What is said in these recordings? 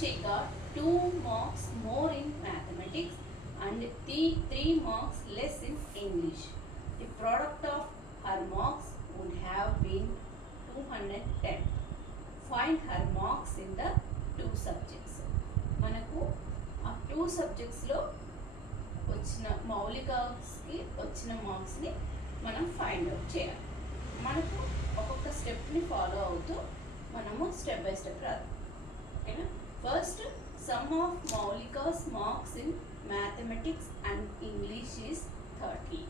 she got 2 marks more in mathematics and 3 marks less in English. The product of her marks would have been 210. Find her marks in the 2 subjects. మనకు ఆ 2 సబ్జెక్ట్స్లో వచ్చిన మౌలికకి వచ్చిన మార్క్స్ని మనం find out చేయాలి. మనకు ఒక్కొక్క stepney follow అవుతూ మనము స్టెప్ బై స్టెప్ రాదు. ఓకేనా? First sum of Moulika's marks in mathematics and English is 30.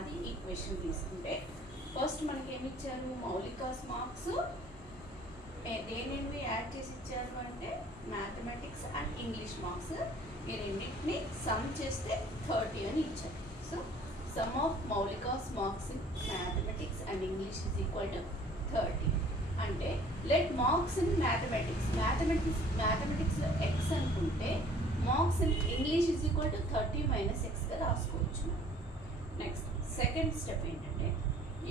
అది ఈక్వేషన్ తీసుకుంటే ఫస్ట్ మనకి ఏమి ఇచ్చారు? మౌలికాస్ మార్క్స్ దేనివి యాడ్ చేసి ఇచ్చారు అంటే మ్యాథమెటిక్స్ అండ్ ఇంగ్లీష్ మార్క్స్ ఈ రెండింటిని సమ్ చేస్తే 30 అని ఇచ్చారు. So sum of Moulika's marks in mathematics and English is equal to 30. అంటే లెట్ మార్క్స్ ఇన్ మ్యాథమెటిక్స్లో ఎక్స్ అనుకుంటే marks in English is equal to 30 minus ఎక్స్గా రాసుకోవచ్చు. నెక్స్ట్ సెకండ్ స్టెప్ ఏంటంటే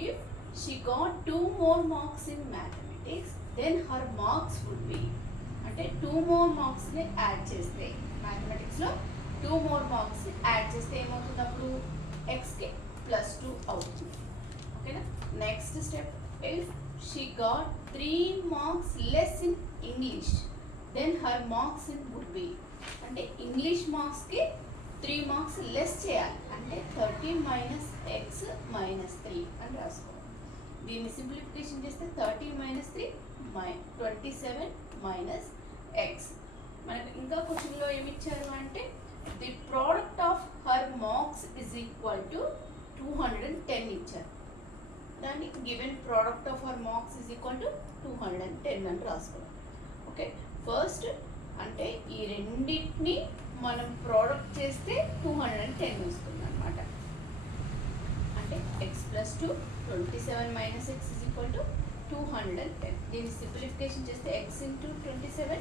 if she got 2 more marks in mathematics then her marks would be అంటే 2 more marksని add చేస్తే మ్యాథమెటిక్స్లో 2 more marksని add చేస్తే ఏమవుతుంది? అప్పుడు ఎక్స్కి +2 అవుతుంది. ఓకేనా? Next step if she got 3 marks less in English then her marks in would be అంటే English మార్క్స్కి 3 marks less చేయాలి. అంటే 30 మైనస్ ఎక్స్ మైనస్ 3 అని రాసుకోవాలి. దీన్ని సింప్లిఫికేషన్ చేస్తే 30 మైనస్ 3 27 మైనస్ ఎక్స్. మనకు ఇంకా క్వశ్చన్లో ఏమి ఇచ్చారు అంటే the product of her marks is equal to 210 ఇచ్చారు. దాన్ని given product of her marks is equal to 210 అని రాసుకోవాలి. ఓకే, ఫస్ట్ అంటే ఈ రెండింటిని మనం ప్రోడక్ట్ చేస్తే 210 వస్తుంది అనమాట. అంటే x plus 2 27 minus X is equal to 210. దీన్ని సింప్లిఫికేషన్ చేస్తే X into 27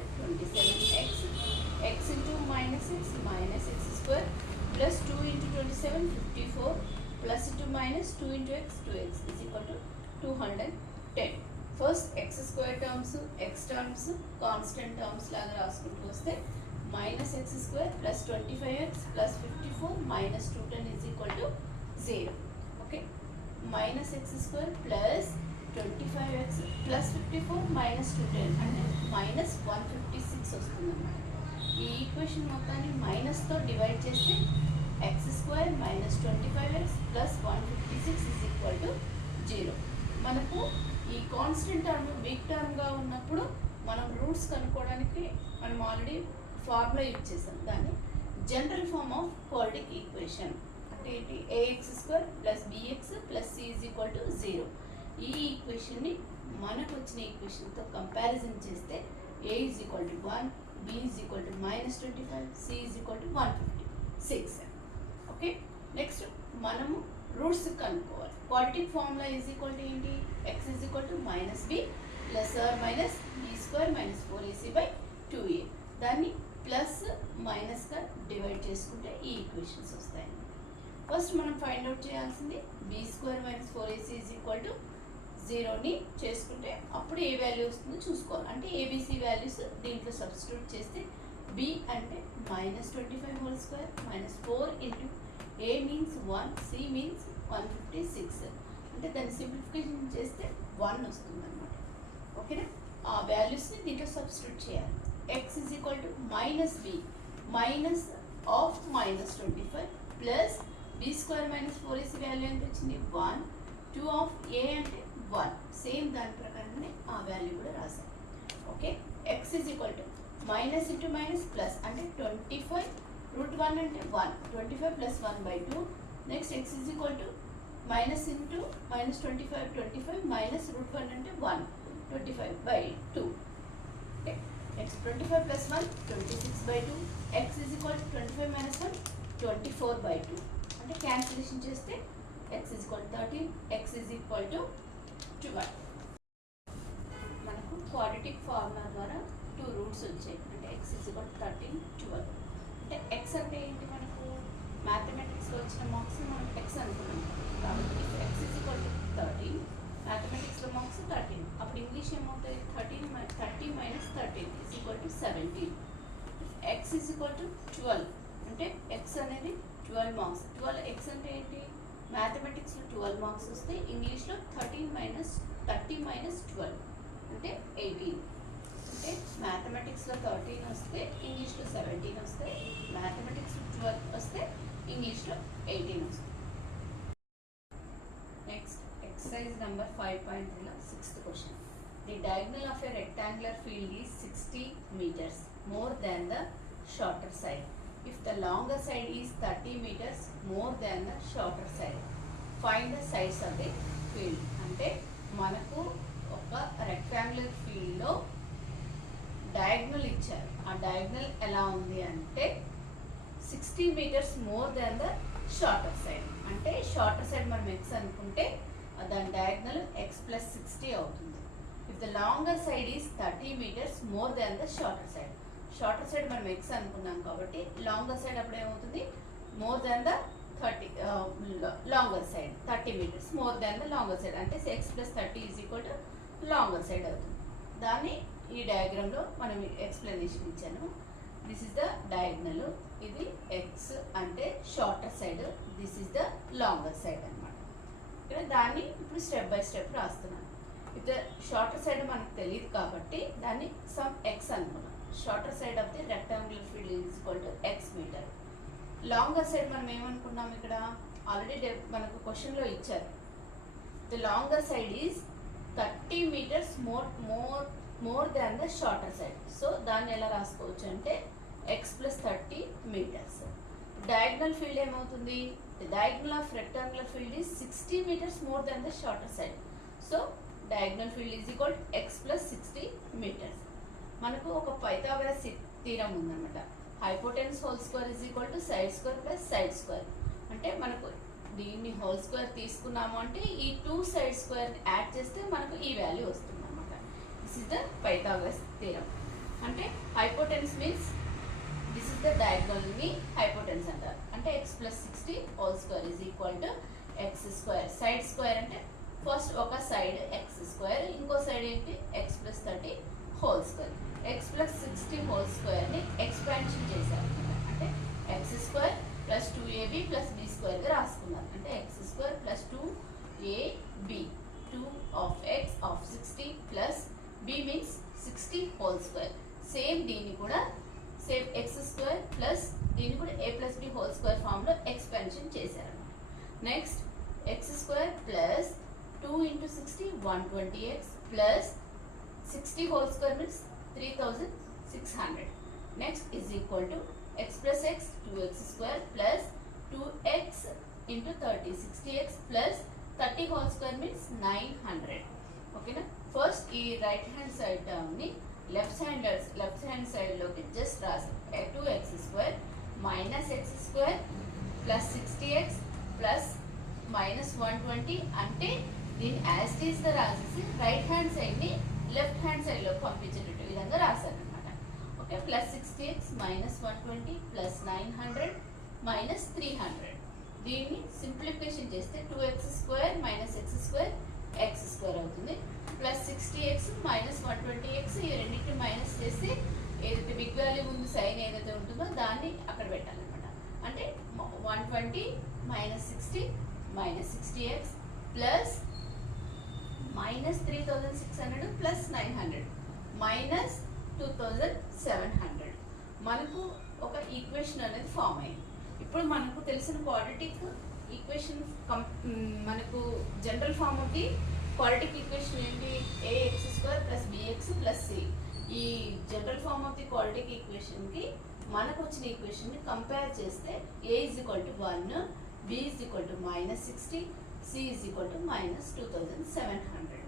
X, X into minus X square plus 2 into 27 54 plus into minus 2 into X 2x is equal to 210. First X square terms X terms constant terms లాగా రాసుకుంటూ వస్తే minus X square plus 25x plus 54 minus 210 is equal to 0. Okay, minus X square plus 25x plus 54 minus 210 అంటే minus 156 వస్తుంది అన్నమాట. ఈ equation మొత్తాన్ని మైనస్తో divide చేస్తే x square minus 25x plus 156 is equal to 0. మనకు ఈ కాన్స్టెంట్ టర్మ్ బిగ్ టర్మ్గా ఉన్నప్పుడు మనం రూట్స్ కనుక్కోవడానికి మనం ఆల్రెడీ ఫార్ములా యూజ్ చేసాం. దాన్ని general form of quadratic equation అంటే ఏంటి? ax square plus bx plus c is equal to 0. ఈ ఈక్వేషన్ని మనకు వచ్చిన ఈక్వేషన్తో కంపారిజన్ చేస్తే a is equal to 1, b is equal to -25, c is equal to 156. Okay, next మనము రూట్స్ కనుక్కోవాలి. Quadratic formula is equal to ఏంటి? x is equal to -b plus or minus b square minus 4ac by 2a. దాన్ని plus మైనస్గా divide చేసుకుంటే ఈ equations వస్తాయి. First మనం find out చేయాల్సింది b square minus 4ac is equal to 0ని చేసుకుంటే అప్పుడు ఏ వాల్యూ వస్తుందో చూసుకోవాలి. అంటే ఏబిసి వాల్యూస్ దీంట్లో సబ్స్టిట్యూట్ చేస్తే b అంటే -25 whole square minus 4 into a means 1, c means 156 అంటే దాన్ని సింప్లిఫికేషన్ చేస్తే 1 వస్తుంది అనమాట. ఓకేనా? ఆ వాల్యూస్ని దీంట్లో సబ్స్టిట్యూట్ చేయాలి. x is equal to minus b minus of -25 plus b square minus 4ac value ఎంత వచ్చింది? 1. 2 ఆఫ్ a అంటే 1. సేమ్ దాని ప్రకారంగానే ఆ వాల్యూ కూడా రాసాం. Okay, x is equal to minus into minus plus అంటే 25 రూట్ 1 అంటే 1, 25 plus 1/2. Next x is equal to minus into minus 25 minus root 1 అంటే 1, 25/2. Okay, next 25 plus 1 26/2. x is equal to 25 minus 1 24/2 అంటే cancellation చేస్తే x is equal to 13, x is equal to 12. మనకు quadratic formula ద్వారా 2 roots వచ్చాయి. అంటే x is equal to 13, 12. అంటే x అంటే ఏంటి? మనకు మ్యాథమెటిక్స్లో వచ్చిన మార్క్స్ మనం x అనుకున్నాం కాబట్టి x ఈజ్ ఈక్వల్ టు 13, మ్యాథమెటిక్స్లో మార్క్స్ 13. అప్పుడు ఇంగ్లీష్ ఏమవుతాయి? 30 మైనస్ 13 is equal to 17. x is equal to 12 అంటే x అనేది 12 మార్క్స్. 12x అంటే ఏంటి? మ్యాథమెటిక్స్లో 12 మార్క్స్ వస్తే ఇంగ్లీష్లో 30 మైనస్ 12 అంటే 18. అంటే మ్యాథమెటిక్స్లో 13 వస్తే ఇంగ్లీష్లో 17 వస్తాయి, మ్యాథమెటిక్స్లో 12 వస్తే ఇంగ్లీష్లో 18 వస్తాయి. నెక్స్ట్ ఎక్సర్సైజ్ నెంబర్ 5.3లో 6th question. The diagonal of a rectangular field is 60 meters more than the shorter side. If the longer side is 30 meters more than the shorter side, find the sides of the field. అంటే మనకు ఒక rectangular ఫీల్డ్లో diagonal ఇచ్చారు. ఆ diagonal ఎలా ఉంది అంటే 60 meters more than the shorter side. అంటే షార్టర్ సైడ్ మనం ఎక్స్ అనుకుంటే దాని డయాగ్నల్ ఎక్స్ ప్లస్ 60 అవుతుంది. If the longer side is 30 meters more than the shorter side. Shorter side మనం ఎక్స్ అనుకున్నాం కాబట్టి లాంగర్ సైడ్ అప్పుడు ఏమవుతుంది? More than the 30 longer side 30 meters more than the longer side అంటే x plus 30 is equal to longer side అవుతుంది. దాన్ని ఈ డయాగ్రామ్లో మనం ఎక్స్ప్లెనేషన్ ఇచ్చాను. దిస్ ఇస్ ద డయాగ్నల్, ఇది ఎక్స్ అంటే shorter side, this is the longer side అనమాట. ఇక్కడ దాన్ని ఇప్పుడు స్టెప్ బై స్టెప్ రాస్తున్నాను. ఇఫ్ ద షార్టర్ సైడ్ మనకు తెలియదు కాబట్టి దాన్ని సమ్ ఎక్స్ అనుకున్నాం. Shorter side of the rectangular field is equal to x meter. Longer side మనం ఏమనుకున్నాం? ఇక్కడ ఆల్రెడీ మనకు క్వశ్చన్లో ఇచ్చారు. The longer side is 30 meters more than the shorter side. So దాన్ని ఎలా రాసుకోవచ్చు అంటే x plus 30 meters. Diagonal field ఏమవుతుంది? Diagonal of rectangular field is 60 meters more than the shorter side. So diagonal field is equal to x plus 60 meters. మనకు ఒక Pythagoras theorem ఉందన్నమాట. Hypotenuse whole square is equal to side square plus side square. అంటే మనకు దీన్ని whole square తీసుకున్నాము అంటే ఈ 2 side square yard చేస్తే మనకు ఈ వాల్యూ వస్తుంది అనమాట. This is the Pythagoras theorem. అంటే hypotenuse means this is the డయాగ్నల్ని హైపోటెన్స్ అంటారు. అంటే x plus 60 whole square is equal to x square. Side square అంటే ఫస్ట్ ఒక సైడ్ ఎక్స్ స్క్వేర్, ఇంకో సైడ్ ఏంటి? X plus 30 whole square. X plus 60 whole స్క్వేర్ని expansion చేశారు. అంటే x square plus 2ab plus b స్క్వేర్గా రాసుకున్నారు. అంటే x square plus 2ab 2 of x of 60 plus B means 60 whole square. Same దీన్ని కూడా సేమ్ ఎక్స్ స్క్వేర్ ప్లస్ దీన్ని కూడా A plus B whole square ఫామ్లో ఎక్స్పాన్షన్ చేశారు. Next x square plus 2 into 60 120x plus 60 whole square means 3600. Next is equal to x plus x 2x square plus 2x into 30 60x plus 30 whole square means 900. Okay na? First ఈ right hand side term ని left hand side లోకి just రాసాం. 2x square minus x square plus 60x plus minus 120 అంటే దీన్ని as it is గా రాసేసి right hand side ని left hand side లో పంపించేటట్టు విధంగా రాశాను అనమాట. Okay, plus 60x minus 120 plus 900 minus 300. దీన్ని సింప్లిఫికేషన్ చేస్తే 2x square minus x square x square అవుతుంది. ప్లస్ 60x మైనస్ 120x ఈ రెండింటిని మైనస్ చేసి ఏదైతే బిగ్ వాల్యూ ముందు సైన్ ఏదైతే ఉంటుందో దాన్ని అక్కడ పెట్టాలన్నమాట. అంటే 120 minus 60 minus 60x plus minus 3600 plus 900 minus 2700. మనకు ఒక ఈక్వేషన్ అనేది ఫామ్ అయింది. ఇప్పుడు మనకు తెలిసిన క్వాడ్రాటిక్ ఈక్వేషన్ మనకు general form of the quadratic equation ఏంటి? ax square plus bx plus c. ఈ general form of the quadratic ఈక్వేషన్కి మనకు వచ్చిన ఈక్వేషన్ని కంపేర్ చేస్తే a is equal to 1, b is equal to minus 60, c is equal to minus 2700.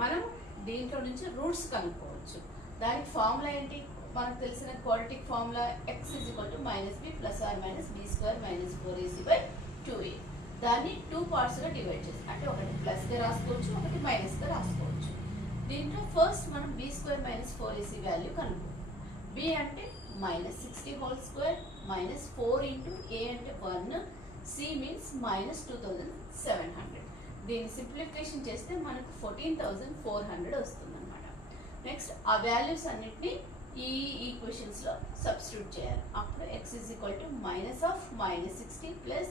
మనం దీంట్లో నుంచి రూట్స్ కనుక్కోవచ్చు. దానికి ఫార్ములా ఏంటి? మనకు తెలిసిన quadratic formula x is equal to minus b plus or minus b square minus 4ac by 2a. దాన్ని 2 పార్ట్స్గా డివైడ్ చేసి అంటే ఒకటి ప్లస్గా రాసుకోవచ్చు, ఒకటి మైనస్గా రాసుకోవచ్చు. దీంట్లో ఫస్ట్ మనం b square minus 4ac value కనుక్కోవాలి. b అంటే minus 60 whole square minus 4 into a అంటే 1, c మీన్స్ మైనస్ 2700. దీన్ని సింప్లిఫికేషన్ చేస్తే మనకు 14400 వస్తుంది అనమాట. నెక్స్ట్ ఆ వాల్యూస్ అన్నిటిని ఈ ఈక్వేషన్స్లో సబ్స్టిట్యూట్ చేయాలి. అప్పుడు x is equal to -60 plus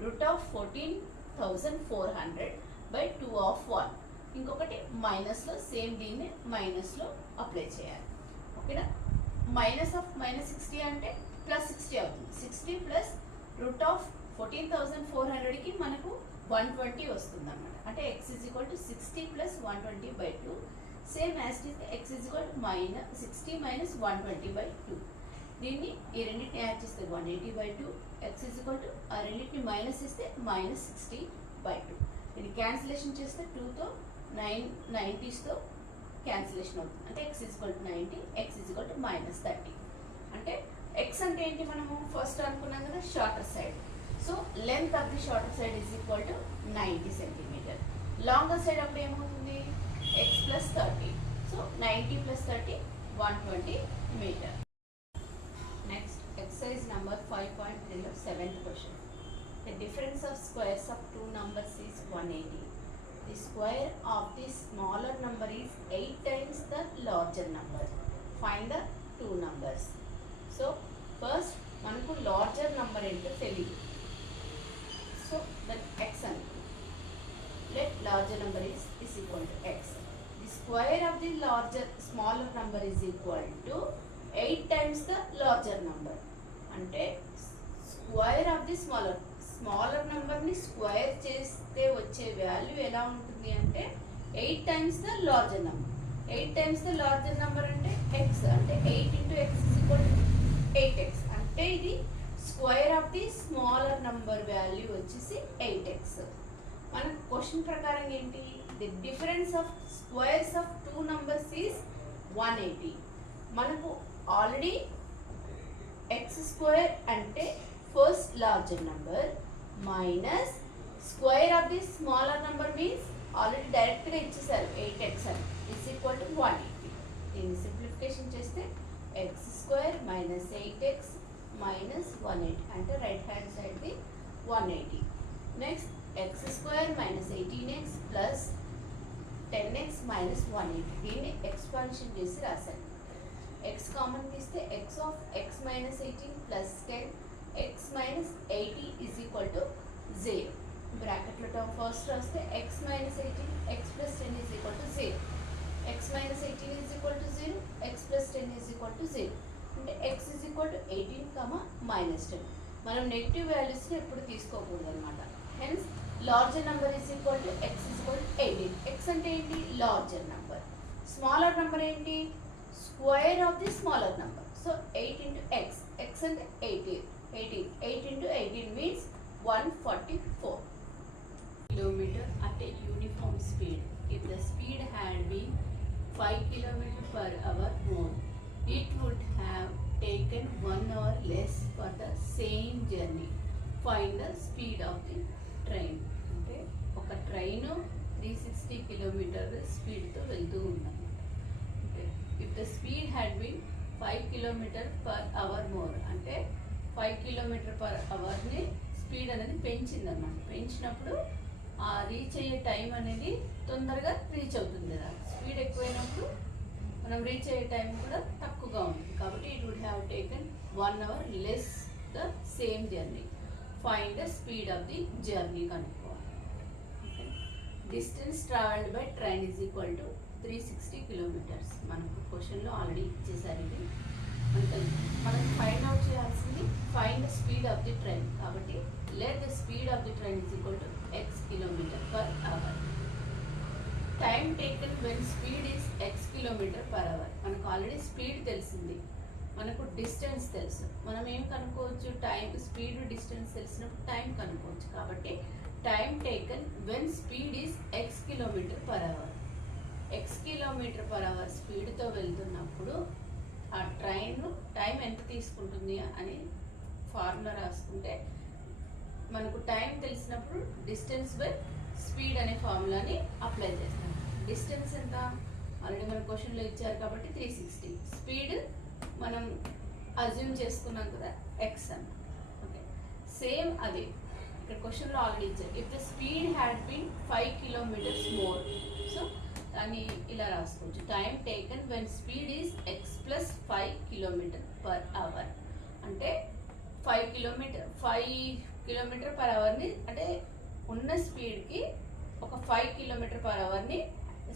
√14,400 by 2/1. ఇంకొకటి మైనస్లో సేమ్ దీన్ని మైనస్లో అప్లై చేయాలి. ఓకేనా? -60 అంటే +60 అవుతుంది. 60 ప్లస్ √14,400కి మనకు 120 వస్తుంది అన్నమాట. అంటే x is equal to 60 plus 120 by 2. Same as it is x is equal to -60 minus 120 by 2. దీన్ని ఈ రెండింటిని యాడ్ చేస్తే 180 by 2. x is equal to ఆ రెండింటిని మైనస్ ఇస్తే -60 బై 2. దీన్ని క్యాన్సిలేషన్ చేస్తే 2తో 90స్తో క్యాన్సిలేషన్ అవుతుంది. అంటే x is equal to 90, x is equal to -30. అంటే x అంటే ఏంటి? మనము ఫస్ట్ అనుకున్నాం కదా, shorter side. So length of the shorter side is equal to 90 centimetre. Longer side అప్పుడు ఏమవుతుంది? x plus 30. So 90 plus 30 120 metre. Next exercise number 5.3లో 7th question. The difference of squares of two numbers is 180. The square of the smaller number is 8 times the larger number. Find the two numbers. So first మనకు larger number ఏంటో తెలియదు. So that x అనుకుందాం. let larger number is equal to x. The square of the smaller number is equal to 8 times the larger number. అంటే square of the smaller నెంబర్ని square చేస్తే వచ్చే value ఎలా ఉంటుంది అంటే 8 times the larger number. 8 times the larger number అంటే x. అంటే 8 into x is equal to 8x. అంటే ఇది square of the smaller number value వచ్చేసి 8x. మన క్వశ్చన్ ప్రకారం ఏంటి? The difference of squares of two numbers is 180. మనకు already X square అంటే first larger number minus square of the smaller number means already డైరెక్ట్గా ఇచ్చేసారు 8x అని is equal to 180. దీన్ని సింప్లిఫికేషన్ చేస్తే x square minus 8x minus 180 అంటే right hand సైడ్ది 180. Next x square minus 18x plus 10x minus 180. దీన్ని expansion చేసి రాశాను. ఎక్స్ కామన్ తీస్తే x of x minus 18 plus 10 x minus 80 is equal to 0. బ్రాకెట్లో term first రాస్తే x minus 18 x plus 10 is equal to 0. X minus 18 is equal to 0, x plus 10 is equal to 0. అంటే X is equal to 18, -10. మనం negative వాల్యూస్ని ఎప్పుడు తీసుకోకూడదు అనమాట. Hence larger number is equal to X is equal to 18. X అంటే ఏంటి? Larger number. Smaller number ఏంటి? Square of the smaller number. So 8 into x. x అంటే 18. 8 into 18 means 144 kilometer at a uniform speed. If the speed had been 5 kilometers per hour more, it would have taken 1 hour less for the same journey. Find the speed of the train. అంటే ఒక train 360 kilometre స్పీడ్తో వెళ్తూ ఉందన్నమాట. If the speed had been 5 kilometers per hour more అంటే 5 kilometers per hourని speed అనేది పెంచిందన్నమాట. పెంచినప్పుడు ఆ reach అయ్యే టైం అనేది తొందరగా రీచ్ అవుతుంది కదా. స్పీడ్ ఎక్కువైనప్పుడు మనం రీచ్ అయ్యే టైం కూడా తక్కువగా ఉంటుంది. కాబట్టి it would have taken 1 hour less the same journey. Find the speed of the journey కనుక్కోవాలి. Distance travelled by train is equal to 360 kilometers. మనకు క్వశ్చన్లో ఆల్రెడీ ఇచ్చేసారు. ఇది మనకు ఫైండ్ అవుట్ చేయాల్సింది find the speed of the train. కాబట్టి let the speed of the train is equal to x kilometer per hour. Time taken when speed is x kilometer per hour. మనకు already speed తెలిసింది, మనకు distance తెలుసు. మనం ఏం కనుక్కోవచ్చు? Time, speed, distance తెలిసినప్పుడు time కనుక్కోవచ్చు. కాబట్టి time taken when speed is x kilometer per hour. x kilometer per hour స్పీడ్తో వెళ్తున్నప్పుడు ఆ ట్రైన్ టైం ఎంత తీసుకుంటుంది అని ఫార్ములా రాసుకుంటే మనకు టైం తెలిసినప్పుడు డిస్టెన్స్ బై స్పీడ్ అనే ఫార్ములాని అప్లై చేస్తాం. డిస్టెన్స్ ఎంత? ఆల్రెడీ మన క్వశ్చన్లో ఇచ్చారు కాబట్టి 360. స్పీడ్ మనం అజ్యూమ్ చేసుకున్నాం కదా x అన్న. ఓకే, సేమ్ అదే ఇక్కడ క్వశ్చన్లో ఆల్రెడీ ఇచ్చారు. If the speed had been 5 kilometers more, so దాన్ని ఇలా రాసుకోవచ్చు. Time taken when speed is x plus 5 km/h. అంటే 5 km/hని అంటే ఉన్న స్పీడ్కి ఒక 5 km/hని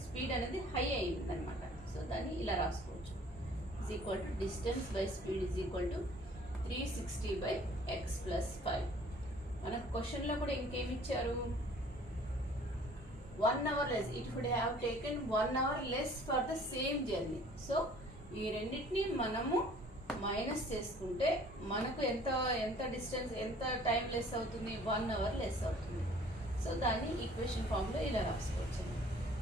స్పీడ్ అనేది హై అయింది అనమాట. సో దాన్ని ఇలా రాసుకోవచ్చు. Is equal to distance by speed is equal to 360/x plus 5. మనకు క్వశ్చన్లో కూడా ఇంకేమి ఇచ్చారు, 1 hour less. It would have taken 1 hour less for the same journey. So ఈ రెండింటిని మనము మైనస్ చేసుకుంటే మనకు ఎంత డిస్టెన్స్ ఎంత టైం లెస్ అవుతుంది, 1 hour లెస్ అవుతుంది. సో దాన్ని ఈక్వేషన్ ఫామ్లో ఇలా రాసుకోవచ్చు.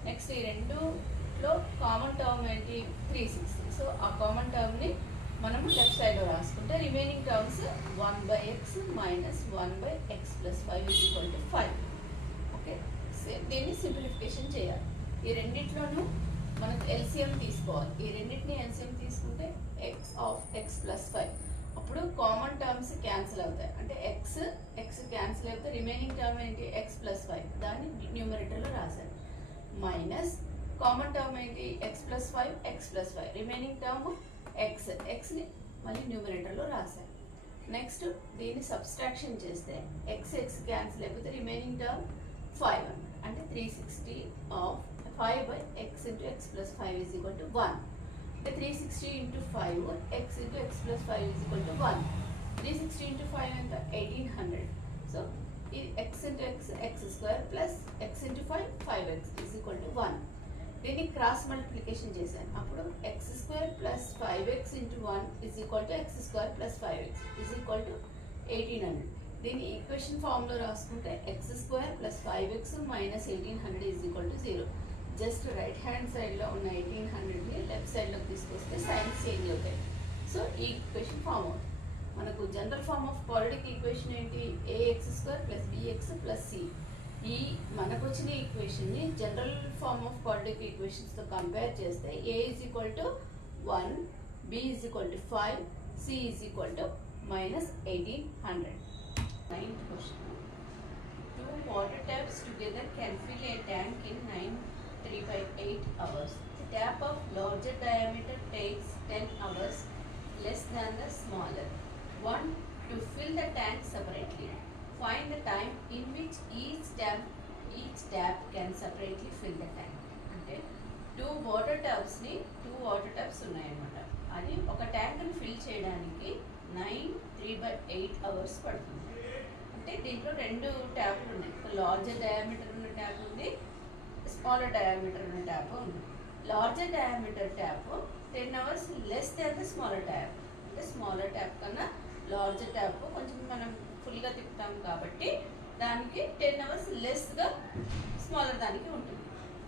నెక్స్ట్ ఈ రెండులో కామన్ టర్మ్ ఏంటి, 360. సో ఆ కామన్ టర్మ్ని మనము లెఫ్ట్ సైడ్లో రాసుకుంటే remaining terms 1/x minus 1/x plus 5 is equal to 5. Okay, దీన్ని సింప్లిఫికేషన్ చేయాలి. ఈ రెండిట్లోనూ మనకు ఎల్సిఎం తీసుకోవాలి. ఈ రెండింటిని ఎల్సిఎం తీసుకుంటే x ప్లస్ 5. అప్పుడు కామన్ టర్మ్స్ క్యాన్సిల్ అవుతాయి. అంటే ఎక్స్ క్యాన్సిల్ అవుతాయి. రిమైనింగ్ టర్మ్ ఏంటి, x ప్లస్ 5. దాన్ని న్యూమరేటర్లో రాశాను. మైనస్ కామన్ టర్మ్ ఏంటి, x plus 5, x plus 5. Remaining term ఎక్స్ని మళ్ళీ న్యూమరేటర్లో రాశాను. నెక్స్ట్ దీన్ని సబ్స్ట్రాక్షన్ చేస్తే ఎక్స్ క్యాన్సిల్ అయిపోతే రిమైనింగ్ టర్మ్ 5 అన్నమాట. అంటే 360 of 5/x into x plus 5 is equal to 1. అంటే 360 into 5 x into x plus 5 is equal to 1. 360 into 5 ఎంత, 1800. సో ఇది x into x square plus x into 5 5x is equal to 1. దీన్ని cross multiplication చేశాను. అప్పుడు x square plus 5x into 1 is equal to x square plus 5x is equal to 1800. దీన్ని equation ఫామ్లో రాసుకుంటే x square plus 5x minus 1800 is equal to 0. Just right hand సైడ్లో ఉన్న 1800ని left సైడ్లోకి తీసుకొస్తే సైన్స్ చేంజ్ అవుతాయి. సో ఈ ఈక్వేషన్ ఫామ్ అవుతుంది. మనకు general form of quadratic equation ఏంటి, ax² plus bx plus c. ఈ మనకు వచ్చిన ఈక్వేషన్ని జనరల్ ఫామ్ ఆఫ్ క్వాడ్రాటిక్ ఈక్వేషన్స్తో కంపేర్ చేస్తే a is equal to 1, b is equal to 5, c is equal to minus 1800. Ninth question. 2 water taps together can fill a tank in 3/8 hours. The tap of larger diameter takes 10 hours less than the smaller one to fill the tank separately. Find the time in which each tap can separately fill the tank. అంటే 2 water taps ఉన్నాయన్నమాట. అది ఒక ట్యాంక్ని fill చేయడానికి 3/8 hours పడుతుంది. అంటే దీంట్లో 2 ట్యాప్లు ఉన్నాయి. ఒక లార్జర్ డయామీటర్ ఉన్న ట్యాప్ ఉంది, స్మాలర్ డయామీటర్ ఉన్న ట్యాప్ ఉంది. Larger diameter tap 10 hours less than the smaller tap. అంటే స్మాలర్ ట్యాప్ కన్నా లార్జర్ ట్యాప్ కొంచెం మనం ఫుల్గా తిప్పుతాం కాబట్టి దానికి 10 hours లెస్గా స్మాలర్ దానికి ఉంటుంది.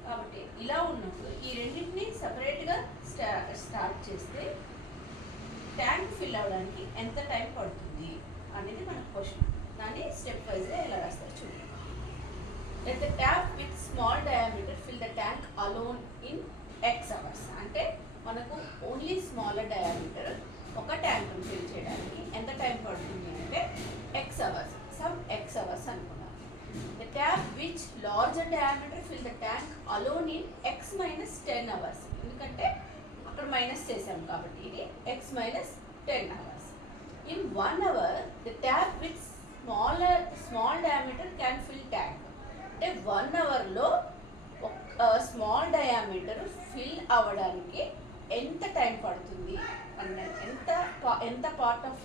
కాబట్టి ఇలా ఉన్నప్పుడు ఈ రెండింటిని సపరేట్గా స్టార్ట్ చేస్తే ట్యాంక్ ఫిల్ అవ్వడానికి ఎంత టైం పడుతుంది అనేది మన క్వశ్చన్. దాన్ని స్టెప్ వైజ్గా ఎలా రాస్తారు చూడండి. Let the tap with small diameter fill the tank alone in x hours. అంటే మనకు ఓన్లీ స్మాలర్ డయామీటర్ ఒక ట్యాంక్ ఫిల్ చేయడానికి ఎంత టైం పడుతుంది అంటే x hours. Some x hours అనుకున్నాం. The tap which larger diameter fill the tank alone in x minus 10 hours. ఎందుకంటే అక్కడ మైనస్ చేసాం కాబట్టి ఇది x minus 10 hours. In 1 hour the tap with small diameter can fill tank. అంటే 1 hourలో small diameter fill అవ్వడానికి ఎంత time పడుతుంది అన్న ఎంత పార్ట్ ఆఫ్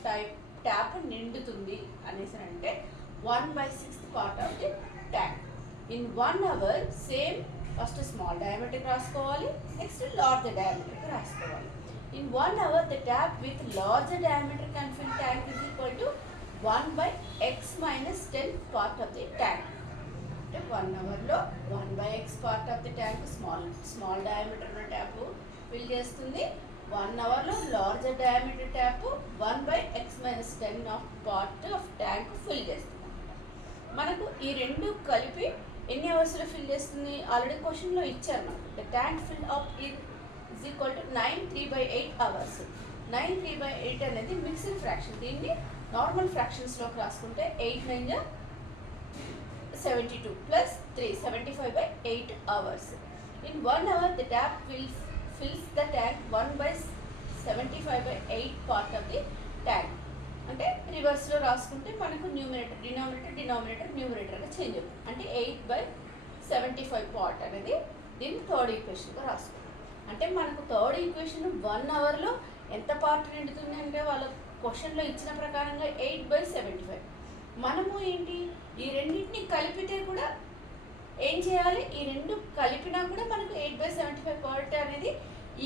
ట్యాప్ నిండుతుంది అనేసి అంటే 1/6 part of the tank. In 1 hour same first small diameter రాసుకోవాలి, నెక్స్ట్ లార్జర్ డయామీటర్ రాసుకోవాలి. In 1 hour the tap with larger diameter can fill tank is equal to 1/x minus 10 part of the tank. అంటే 1 hourలో 1/x part of the tank small diameter ఉన్న tap fill చేస్తుంది. 1 hourలో larger diameter tap 1/x minus 10 part of tank fill చేస్తుంది. మనకు ఈ రెండు కలిపి ఎన్ని అవర్స్లో ఫిల్ చేస్తుంది ఆల్రెడీ క్వశ్చన్లో ఇచ్చారు మనకు. The tank fill up is equal to 9 3/8 hours. 9 3/8 అనేది మిక్స్డ్ ఫ్రాక్షన్. దీన్ని నార్మల్ ఫ్రాక్షన్స్లోకి రాసుకుంటే 8 9 72 plus 3 75/8 hours. In 1 hour, the tap fills the tank 1/75/8 part of the tank. అంటే రివర్స్లో రాసుకుంటే మనకు న్యూమినేటర్ న్యూమినేటర్గా చేంజ్ అవుతుంది. అంటే 8/75 పార్ట్ అనేది దీన్ని థర్డ్ ఈక్వేషన్గా రాసుకుంటాం. అంటే మనకు థర్డ్ ఈక్వేషన్ 1 అవర్లో ఎంత పార్ట్ నిండుతుంది అంటే వాళ్ళ క్వశ్చన్లో ఇచ్చిన ప్రకారంగా 8/75. మనము ఏంటి ఈ రెండింటిని కలిపితే కూడా ఏం చేయాలి, ఈ రెండు కలిపినా కూడా మనకు 8/75 పార్ట్ అనేది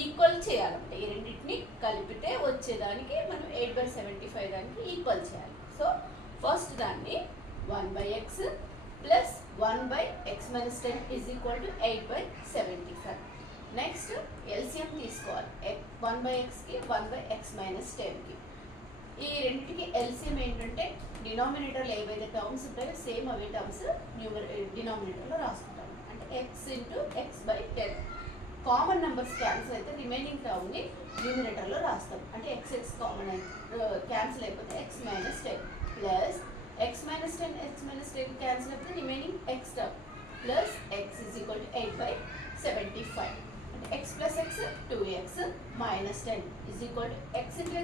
ఈక్వల్ చేయాలంటే ఈ రెండింటిని కలిపితే వచ్చేదానికి మనం 8/75 దానికి ఈక్వల్ చేయాలి. సో ఫస్ట్ దాన్ని 1/x plus 1/x - 10 is equal to 8/75. Next LCM తీసుకోవాలి. 1/xకి 1/x - 10కి. ఈ రెండింటికి ఎల్సిఎం ఏంటంటే డినామినేటర్లో ఏవైతే టర్మ్స్ ఉంటాయో సేమ్ అవే టర్మ్స్ డినామినేటర్లో రాసుకుంటాము. అంటే x into x/10. Common numbers cancel అయితే రిమైనింగ్ టర్మ్ని న్యూమినేటర్లో రాస్తాం. అంటే x కామన్ క్యాన్సిల్ అయిపోతే x - 10 ప్లస్ x - 10 క్యాన్సిల్ అయిపోతే remaining x term plus x is equal to 8/75. అంటే x plus x 2x minus 10 is equal to x into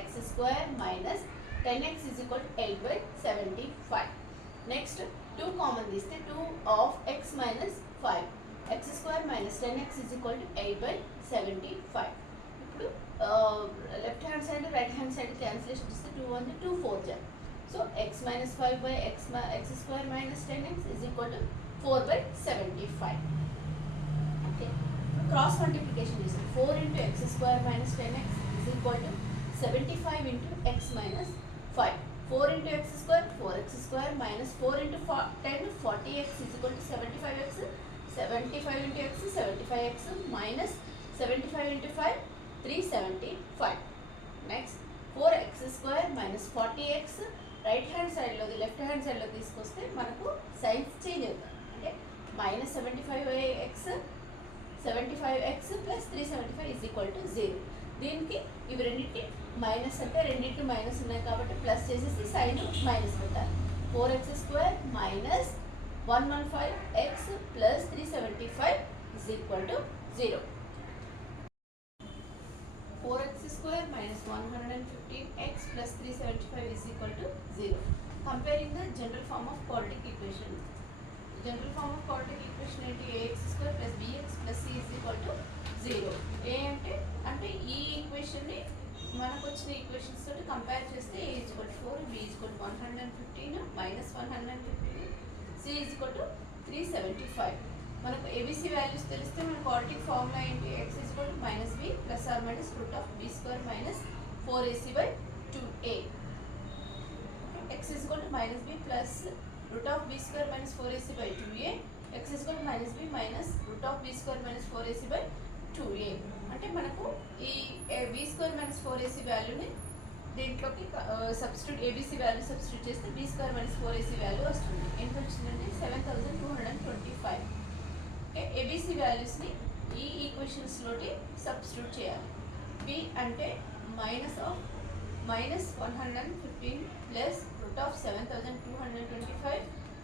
x square minus 10x is equal to 8/75. Next 2 common తీస్తే 2 of x minus 5 x square minus 10x is equal to 8/75. ఇప్పుడు left hand side right hand side cancellation చేస్తే 2 1 2 4 జా. So x - 5/x square minus 10x is equal to 4/75. Okay, cross multiplication చేస్తాం. 4 into x square minus 10x is equal to 75 into x minus 5. 4 into x square 4x square minus 4 into 10 40x is equal to 75x. 75 into x 75x minus 75 into 5 375. Next 4x square minus 40x right hand సైడ్లో left hand సైడ్లో తీసుకొస్తే మనకు signs change అవుతుంది. అంటే minus 75x plus 375 is equal to 0. దీనికి ఇవి రెండింటి minus అంటే రెండింటి మైనస్ ఉన్నాయి కాబట్టి ప్లస్ చేసేసి సైన్ మైనస్ పెట్టాలి. 4x square minus 115x plus 375 is equal to 0. 4x square minus 115x plus 375 is equal to 0. Comparing the general form of quadratic equation. General form of quadratic equation is ax square plus bx plus c is equal to 0. A అంటే ఈ equation ని మనకు వచ్చిన equations తోటి compare చేస్తే a is equal to 4, b is equal to 115 minus 115. C is equal to 375. మనకు ABC values తెలిస్తే మన క్వాడ్రాటిక్ ఫార్ములా ఏంటి, x is equal to minus b plus or minus root of b square minus 4ac/2a. x is equal to minus b plus root of b square minus 4ac/2a. x is equal to minus b minus root of b square minus 4ac/2a. అంటే మనకు ఈ b square minus 4ac వాల్యూని దీంట్లోకి substitute ABC value substitute చేస్తే B square minus 4ac value వస్తుంది. ఎంత వచ్చిందంటే 7225. Okay, ABC వాల్యూస్ని ఈ ఈక్వేషన్స్లోకి సబ్స్టిట్యూట్ చేయాలి. బి అంటే -115 plus root of 7225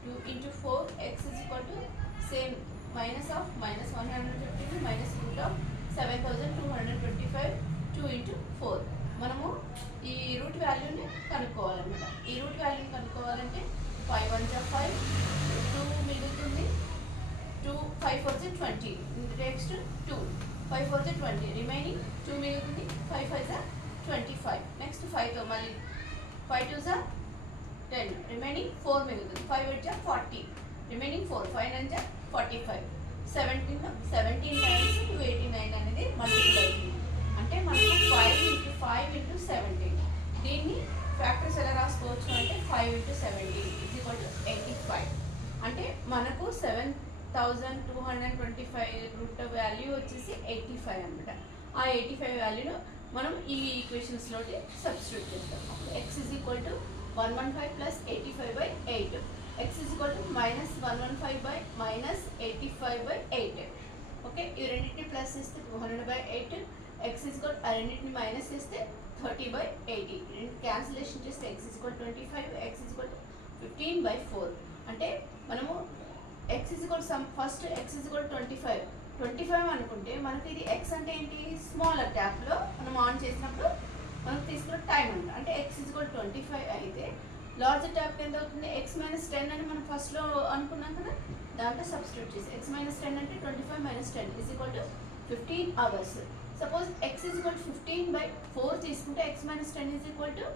2 into 4 x is equal to same minus of -115 minus root of 7225 2 into 4. మనము ఈ రూట్ వాల్యూని కనుక్కోవాలన్నమాట. ఈ రూట్ వాల్యూని కనుక్కోవాలంటే 5 1 5 2 మిగులుతుంది, 2 5 4 20 నెక్స్ట్ 2 5 4 20 రిమైనింగ్ 2 మిగులుతుంది, 5 5 25 నెక్స్ట్ 5తో మళ్ళీ 5 2 10 రిమైనింగ్ 4 మిగులుతుంది, 5 8 40 రిమైనింగ్ 4 5 9 45 17 టైమ్స్ 289 అనేది మల్టిపుల్ అవుతుంది. అంటే మనకు 5 into 5 into 17. దీన్ని ఫ్యాక్టర్స్ ఎలా రాసుకోవచ్చు అంటే 5 into 17 is equal to 85. అంటే మనకు 7225 రూట్ వాల్యూ వచ్చేసి 85 అనమాట. ఆ 85 వాల్యూను మనం ఈ ఈక్వేషన్స్లోకి సబ్స్టిట్యూట్ చేస్తాం. x is equal to 115 plus 85/8. x is equal to -115 by -85/8. Okay, ఈ రెండింటిని ప్లస్ చేస్తే 200/8. x is equal to రెండింటిని మైనస్ చేస్తే 30/80. క్యాన్సిలేషన్ చేస్తే x is equal to 25, x is equal to 15/4. అంటే మనము x is equal to first x is equal to 25 25 అనుకుంటే మనకి ఇది x అంటే ఏంటి, స్మాలర్ ట్యాప్లో మనం ఆన్ చేసినప్పుడు మనకు తీసుకున్న టైం అంట. అంటే x ఈజ్ ఈక్వల్ 25 అయితే లార్జర్ ట్యాప్కి ఎంత అవుతుంది, x - 10 అని మనం ఫస్ట్లో అనుకున్నాం కదా, దాంట్లో సబ్స్టిట్యూట్ చేసి x - 10 అంటే 25 - 10 is equal to 15 hours. Suppose x is equal 15/4 తీసుకుంటే x - 10 ఈజ్ ఈక్వల్ టు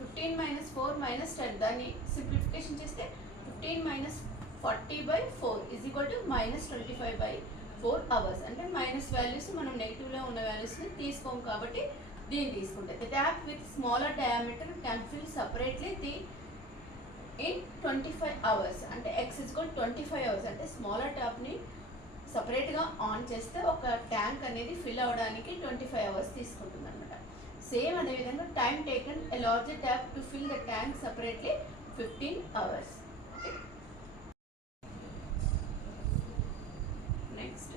15 - 4 - 10. దాన్ని సింప్లిఫికేషన్ చేస్తే 15 - 40/4 ఈజ్ ఈక్వల్ టు -25/4 అవర్స్. అంటే మైనస్ వాల్యూస్ మనం నెగిటివ్లో ఉన్న వాల్యూస్ని తీసుకోం కాబట్టి దీన్ని తీసుకుంటే the tap with smaller diameter can fill separately the in 25 hours. అంటే x ఈజ్ ఈక్వల్ 25 అవర్స్. అంటే స్మాలర్ ట్యాప్ని సపరేట్గా ఆన్ చేస్తే ఒక ట్యాంక్ అనేది ఫిల్ అవ్వడానికి 25 అవర్స్ తీసుకుంటుంది అనమాట. సేమ్ అదేవిధంగా time taken a larger tap to fill the tank separately 15 hours. Next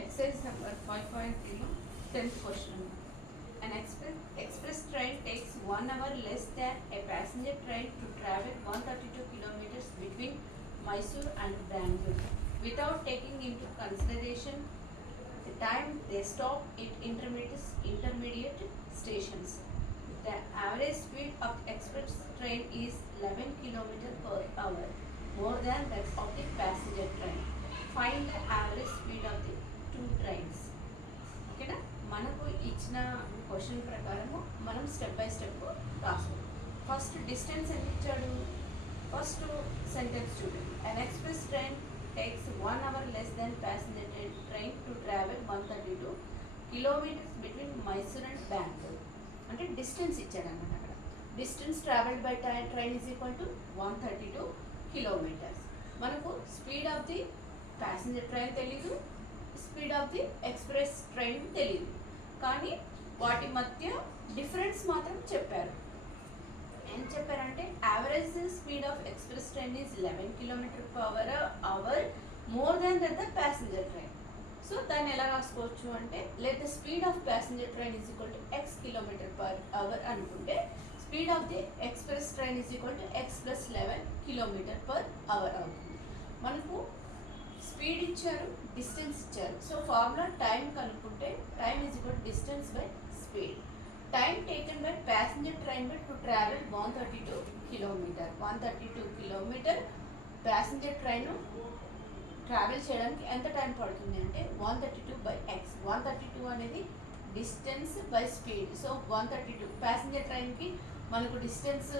exercise number 5.3 10th question. An express train takes 1 hour less than a passenger train to travel 132 kilometers between Mysore and Bangalore without taking into consideration the time they stop at intermediate stations. The average speed of the express train is 11 kilometers per hour, more than that of the passenger train. Find the average speed of the two trains. ఓకేనా, మనకు ఇచ్చిన question ప్రకారము మనం step by step రాసుకోవాలి. First distance ఎంత ఇచ్చాడు, first sentence చూడండి. An express train takes 1 hour less than passenger train to travel 132 kilometers between Mysore and Bangalore. అంటే డిస్టెన్స్ ఇచ్చాడు అన్నమాట. అక్కడ distance travelled by train is equal to 132 kilometres. మనకు speed of the passenger train తెలీదు, speed of the express train తెలీదు, కానీ వాటి మధ్య డిఫరెన్స్ మాత్రం చెప్పారు. ఏం చెప్పారంటే average speed of express train is 11 km/h more than the passenger train. So దాన్ని ఎలా రాసుకోవచ్చు అంటే let the speed of passenger train is equal to x km/h అనుకుంటే speed of the express train is equal to x + 11 km/h అవుతుంది. మనకు speed ఇచ్చారు, distance ఇచ్చారు. So formula time కనుక్కుంటే time is equal to distance by speed. Time taken by passenger train by to travel 132 kilometer. 132 kilometer passenger train travel చేయడానికి ఎంత time పడుతుంది అంటే 132/x. 132 అనేది distance by speed. So 132 passenger ట్రైన్కి మనకు distance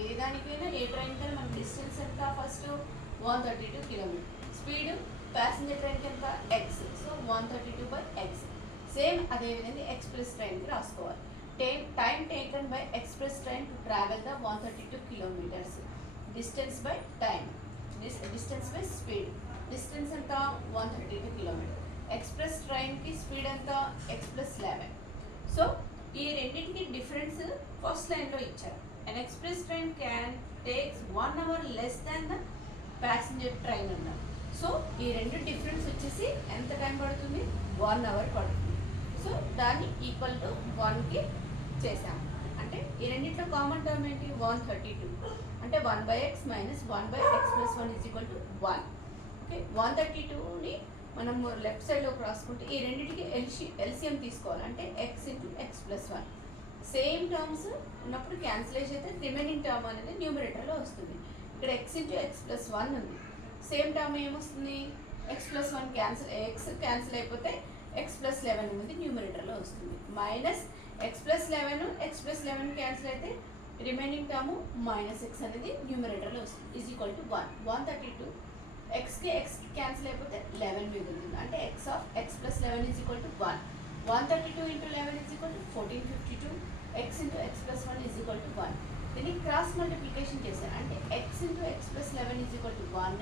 ఏ దానికైనా ఏ ట్రైన్కైనా మనకు డిస్టెన్స్ ఎంత, ఫస్ట్ 132 కిలోమీటర్. స్పీడ్ ప్యాసింజర్ ట్రైన్కి ఎంత, x. So 132/x. సేమ్ అదేవిధంగా ఎక్స్ప్రెస్ ట్రైన్కి రాసుకోవాలి. Time taken by express train to travel the 132 kilometres. Distance by time, distance by speed. Distance ఎంత 132 కిలోమీటర్. ఎక్స్ప్రెస్ ట్రైన్కి స్పీడ్ ఎంత x + 11. సో ఈ రెండింటికి డిఫరెన్స్ ఫస్ట్ లైన్లో ఇచ్చారు. And express train can takes 1 hour less than the passenger train అన్నారు. So ఈ రెండు డిఫరెన్స్ వచ్చేసి ఎంత టైం పడుతుంది, 1 hour పడుతుంది. సో దాన్ని ఈక్వల్ టు 1కి చేసాము. అంటే ఈ రెండింటిలో కామన్ టర్మ్ ఏంటి, 132. అంటే 1/x - 1/x + 1 = 1. ఓకే, 132ని మనం లెఫ్ట్ సైడ్లోకి రాసుకుంటే ఈ రెండింటికి ఎల్సిఎం తీసుకోవాలి. అంటే x × x + 1. సేమ్ టర్మ్స్ ఉన్నప్పుడు క్యాన్సిలేషన్ అయితే రిమైనింగ్ టర్మ్ అనేది న్యూమరేటర్లో వస్తుంది. ఇక్కడ x × x + 1 ఉంది. సేమ్ టర్మ్ ఏమొస్తుంది, x + 1 క్యాన్సిల్, x క్యాన్సిల్ అయిపోతే x + 11 అనేది న్యూమరేటర్లో వస్తుంది. మైనస్ x + 11, x + 11 క్యాన్సిల్ అయితే రిమైనింగ్ టర్మ్ -x అనేది న్యూమరేటర్లో వస్తుంది. Is equal to 1. 132 xకి క్యాన్సిల్ అయిపోతే 11 మిగులుతుంది. అంటే x + 11 is equal to 1. 132 × 11 is equal to 1452. x × x + 1 is equal to 1. దీన్ని క్రాస్ మల్టిప్లికేషన్ చేశాను. అంటే x × x + 11 is equal to 1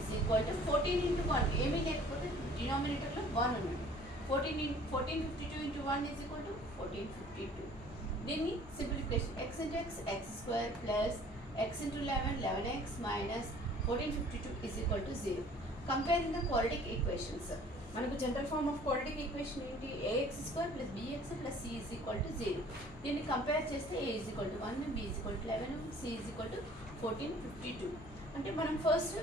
is equal to 14 × 1. ఏమీ లేకపోతే డినామినేటర్లో 1 ఉన్నాడు. 1452 × 1 ఈజ్ ఈక్వల్ టు 1452. దీన్ని simplification x × x x² plus x × 11 11x minus 1452 is equal to 0. Comparing the quadratic equations. మనకు general form of quadratic equation ఏంటి, ax² + bx + c is equal to 0. దీన్ని compare చేస్తే a is equal to 1, b is equal to 11, c is equal to 1452. అంటే మనం first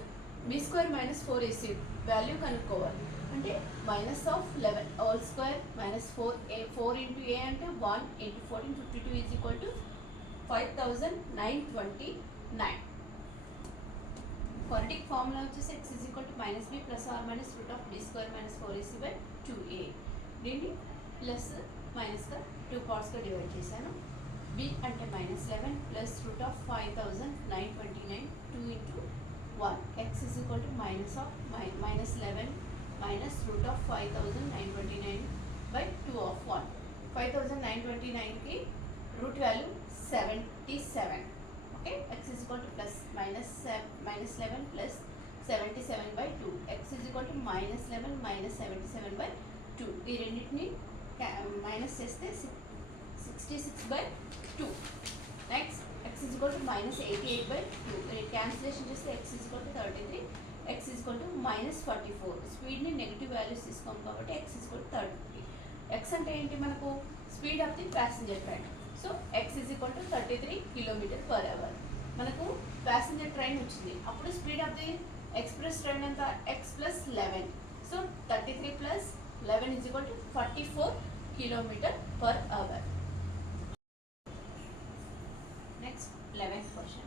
b square minus 4ac value కనుక్కోవాలి. అంటే minus of 11 whole square minus 4 into A అంటే 1 into 14 52 is equal to 5929. Quadratic formula వచ్చేసి x is equal to minus B plus or minus root of B square minus 4ac by 2a. దీన్ని plus మైనస్గా 2 పార్ట్స్గా divide చేశాను. b అంటే minus 11 plus root of 5929 2 into 1. x is equal to minus 11 minus root of 5929 by 2 of 1. 5929కి root value 77. Okay, x is equal to plus minus 11 plus 77 by 2. x is equal to minus 11 minus 77 by 2. ఈ రెండింటిని minus చేస్తే 66 by 2. Next x is equal to minus 88 by 2. Cancellation చేస్తే x is equal to 33. x is equal to minus 44. స్పీడ్ని negative values తీసుకోం కాబట్టి x is equal to 33. x అంటే ఏంటి మనకు? Speed of the passenger train. So x is equal to 33 km/h. మనకు passenger train వచ్చింది, అప్పుడు speed of the express train ఎంత? x plus 11. So 33 plus 11 is equal to 44 km/h. Next 11th question.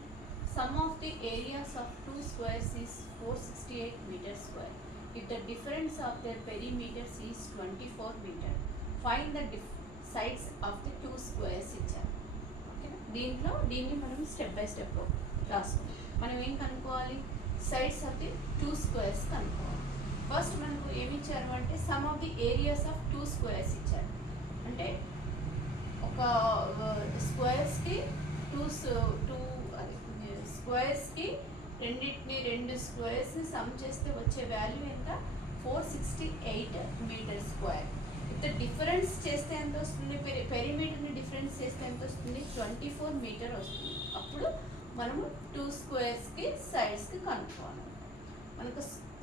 Sum of the areas of two squares is 468 meters square. If the difference of their perimeters is 24 meter, find the sides of the two squares ఇచ్చారు. ఓకేనా, దీన్ని మనం step by step రాసుకుంటాం. మనం ఏం కనుక్కోవాలి? Sides of the two squares కనుక్కోవాలి. First మనకు ఏమి ఇచ్చారు అంటే some of the areas of two squares ఇచ్చారు. అంటే ఒక స్క్వేర్స్కి స్క్వేర్స్కి రెండు స్క్వేర్స్ని సమ్ చేస్తే వచ్చే వాల్యూ ఎంత? 468 మీటర్ స్క్వేర్. ఇప్పుడు డిఫరెన్స్ చేస్తే ఎంత వస్తుంది? పెరిమీటర్ని డిఫరెన్స్ చేస్తే ఎంత వస్తుంది? 24 మీటర్ వస్తుంది. అప్పుడు మనము టూ స్క్వేర్స్కి సైడ్స్కి కనుక్కోవాలి. మనకు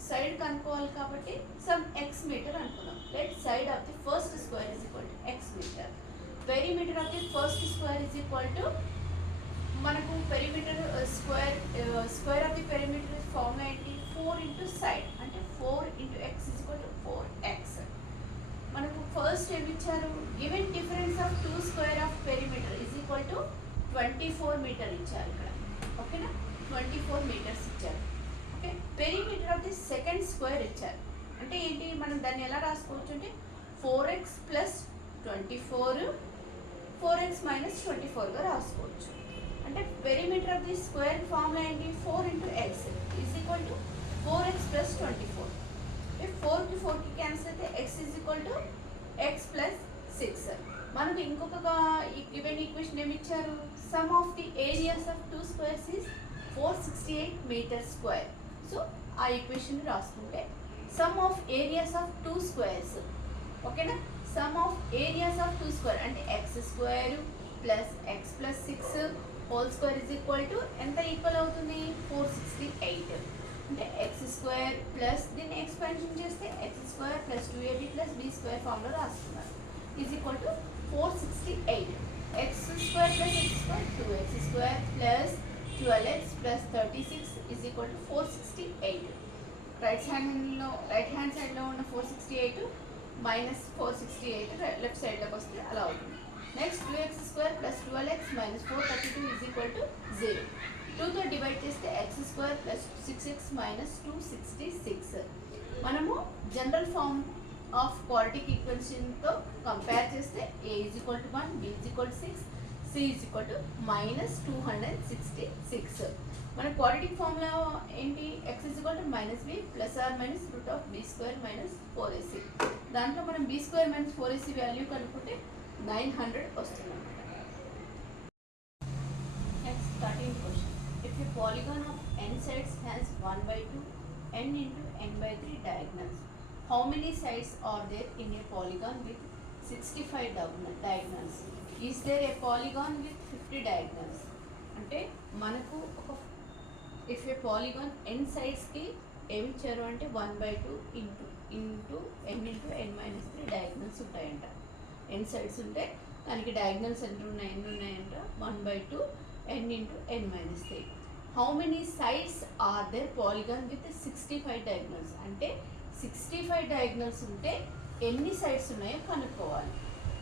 సైడ్ కనుక్కోవాలి కాబట్టి సమ్ ఎక్స్ మీటర్ అనుకున్నాం. Let side of the first square is equal to x metre. Perimeter of the first square is equal to మనకు perimeter square of the perimeter formula ఏంటి? 4 ఇంటూ సైడ్ అంటే 4 into x is equal to 4x. మనకు first ఏమి ఇచ్చారు? Given difference of two square of perimeter is equal to 24 metre ఇచ్చారు ఇక్కడ. ఓకేనా, 24 metres ఇచ్చారు. Okay, perimeter of the second square ఇచ్చారు. అంటే ఏంటి? మనం దాన్ని ఎలా రాసుకోవచ్చు అంటే 4x ప్లస్ 24 4x మైనస్ 24గా రాసుకోవచ్చు. అంటే perimeter of the square formula ఏంటి? 4 into x is equal to 4x plus 24. 4కి 4కి క్యాన్సిల్ అయితే x is equal to x plus 6. మనకు ఇంకొక గివెన్ ఈక్వేషన్ ఏమి ఇచ్చారు? Sum of the areas of two squares is 468 metre square. So ఆ equation రాసుకుంటే sum of areas of two squares. ఓకేనా, sum of areas of two square అంటే x square plus x plus 6 whole square is equal to ఎంత equal అవుతుంది? 468. అంటే x square plus దీన్ని expansion చేస్తే x square plus 2ab plus b square formula రాస్తున్నారు. Is equal to 468. X square plus x square 2x square plus 12x plus 36 is equal to 468. Right hand సైడ్లో ఉన్న 468 minus 468 left సైడ్లోకి వస్తే అలా అవుతుంది. Next 2x square plus 12x minus 432 is equal to 0. 2తో divide చేస్తే x square plus 6x minus 266. మనము general form of quadratic ఈక్వేషన్తో compare చేస్తే a is equal to 1, b is equal to 6, c is equal to minus 266. మన quadratic formula ఏంటి? x is equal to minus b plus or minus root of b square minus 4ac. దాంట్లో మనం b square minus 4ac value కనుక్కుంటే 900 వస్తుంది. Next 13th question. If A polygon of n sides has 1/2 n into n/3 diagonals, how many sides are there in a polygon with 65 diagonals? Is there a polygon with 50 diagonals? అంటే మనకు ఒక if A polygon n సైడ్స్కి ఏమి ఇచ్చారు అంటే 1/2 into n into n-3 diagonals ఉంటాయంట. n sides ఉంటే దానికి డయాగ్నల్స్ ఎన్ని ఉన్నాయంట? 1/2 n into n-3. How many sides are there polygon with 65 diagonals అంటే 65 డయాగ్నల్స్ ఉంటే ఎన్ని సైడ్స్ ఉన్నాయో కనుక్కోవాలి.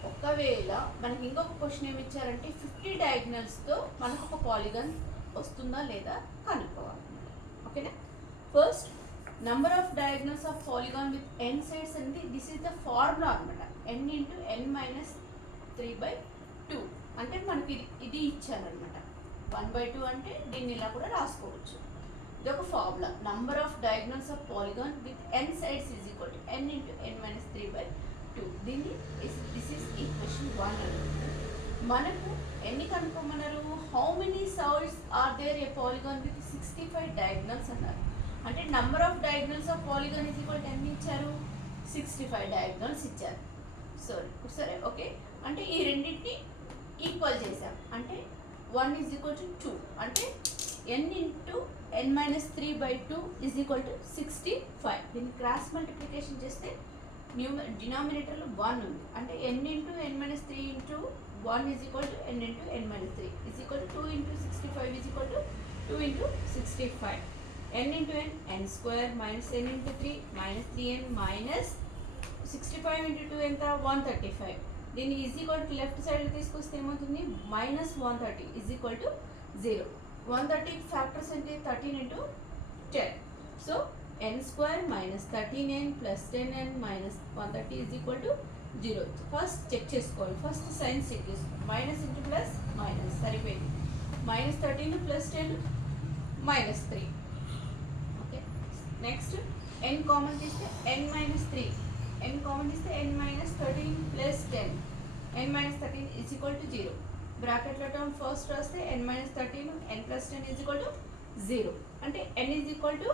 ఒకవేళ మనకి ఇంకొక క్వశ్చన్ ఏమి ఇచ్చారంటే 50 డయాగ్నల్స్తో మనకు ఒక పాలిగాన్ వస్తుందా లేదా కనుక్కోవాలి. ఓకేనా? First number of diagonals of polygon with n sides అనేది this is the formula అన్నమాట. n into n minus 3/2 అంటే మనకి ఇది ఇచ్చారనమాట. 1/2 అంటే దీన్ని ఇలా కూడా రాసుకోవచ్చు. ఇది ఒక formula. Number of diagonals of polygon with n sides is equal to n into n minus 3/2. దీన్ని దిస్ ఈస్ ఈక్వేషన్ 1 అన్నమాట. మనకు ఎన్ని కనుక్కోమన్నారు? How many sides are there a polygon with 65 diagonals అన్నారు. అంటే number of diagonals of polygon is equal to ఎన్ని ఇచ్చారు? 65 diagonals ఇచ్చారు. సరే ఓకే. అంటే ఈ రెండింటిని ఈక్వల్ చేసాం. అంటే 1 ఈజ్ ఈక్వల్ టు 2 అంటే n into n minus 3/2 is equal to 65. దీన్ని క్రాస్ మల్టిప్లికేషన్ చేస్తే డినామినేటర్లో 1 ఉంది. అంటే n into n minus 3 into 1 is equal to n into n minus 3 is equal to 2 into 65 is equal to 2 into 65. n into n, n square minus n into 3 minus 3n minus 65 into 2 ఎంత? 135. దీన్ని is equal to left side తీసుకొస్తే ఏమవుతుంది? Minus 130 is equal to 0. 130 factors అంటే 13 into 10. So n square minus 13n plus 10n minus 130 is equal to 0. First check చేసుకోవాలి. First signs check చేసుకోవాలి. Minus into plus minus సరిపోయింది. Minus 13 plus 10 minus 3. Next n common తీస్తే n minus 3, n common తీస్తే n minus 13 plus 10, n minus 13 is equal to 0. బ్రాకెట్లో term first రాస్తే n minus 13 n plus 10 is equal to 0. అంటే n is equal to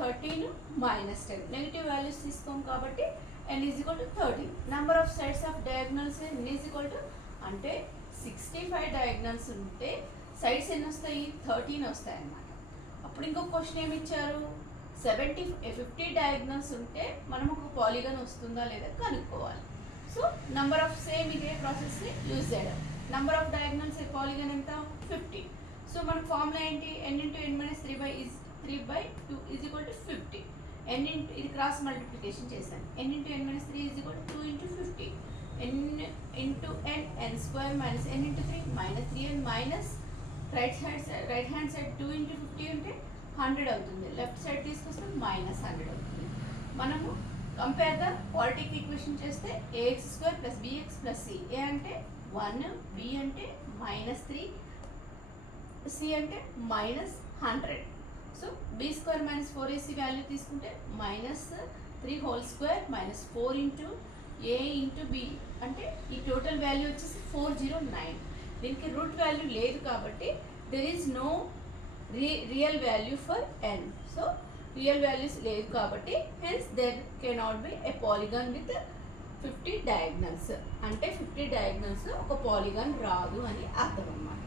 13 minus 10. Negative values తీసుకోం కాబట్టి n is equal to 13. Number of sides of diagonals n is equal to అంటే 65 diagonals ఉంటే sides ఎన్ని వస్తాయి? 13 వస్తాయి అన్నమాట. అప్పుడు ఇంకొక క్వశ్చన్ ఏమి ఇచ్చారు? 50 డయాగ్నల్స్ ఉంటే మనం ఒక పాలిగాన్ వస్తుందా లేదా కనుక్కోవాలి. సో నంబర్ ఆఫ్ సేమ్ ఇదే ప్రాసెస్ని యూజ్ చేయడం. నంబర్ ఆఫ్ డయాగ్నల్స్ పాలిగాన్ ఎంత? 50. సో మన ఫార్ములా ఏంటి? n into n minus 3/2 is equal to 50. n into ఇది క్రాస్ మల్టిప్లికేషన్ చేశాను. n into n minus 3 is equal to 2 into 50. n into n square minus n into 3 minus 3n minus right hand side 2 into 50 అంటే 100 అవుతుంది. Left side తీసుకొస్తే minus 100 అవుతుంది. మనము compare the quadratic equation చేస్తే ax² plus bx plus c. a అంటే 1, b అంటే minus 3, c అంటే minus 100. So b² minus 4ac value తీసుకుంటే minus 3 whole square minus 4 into a into b అంటే ఈ టోటల్ వాల్యూ వచ్చేసి 409. దీనికి రూట్ వాల్యూ లేదు కాబట్టి there is no real value for n. So real values లేదు కాబట్టి hence there cannot be a polygon with 50 diagonals. అంటే 50 డయాగ్నల్స్ ఒక పాలిగాన్ రాదు అని అర్థం అన్నమాట.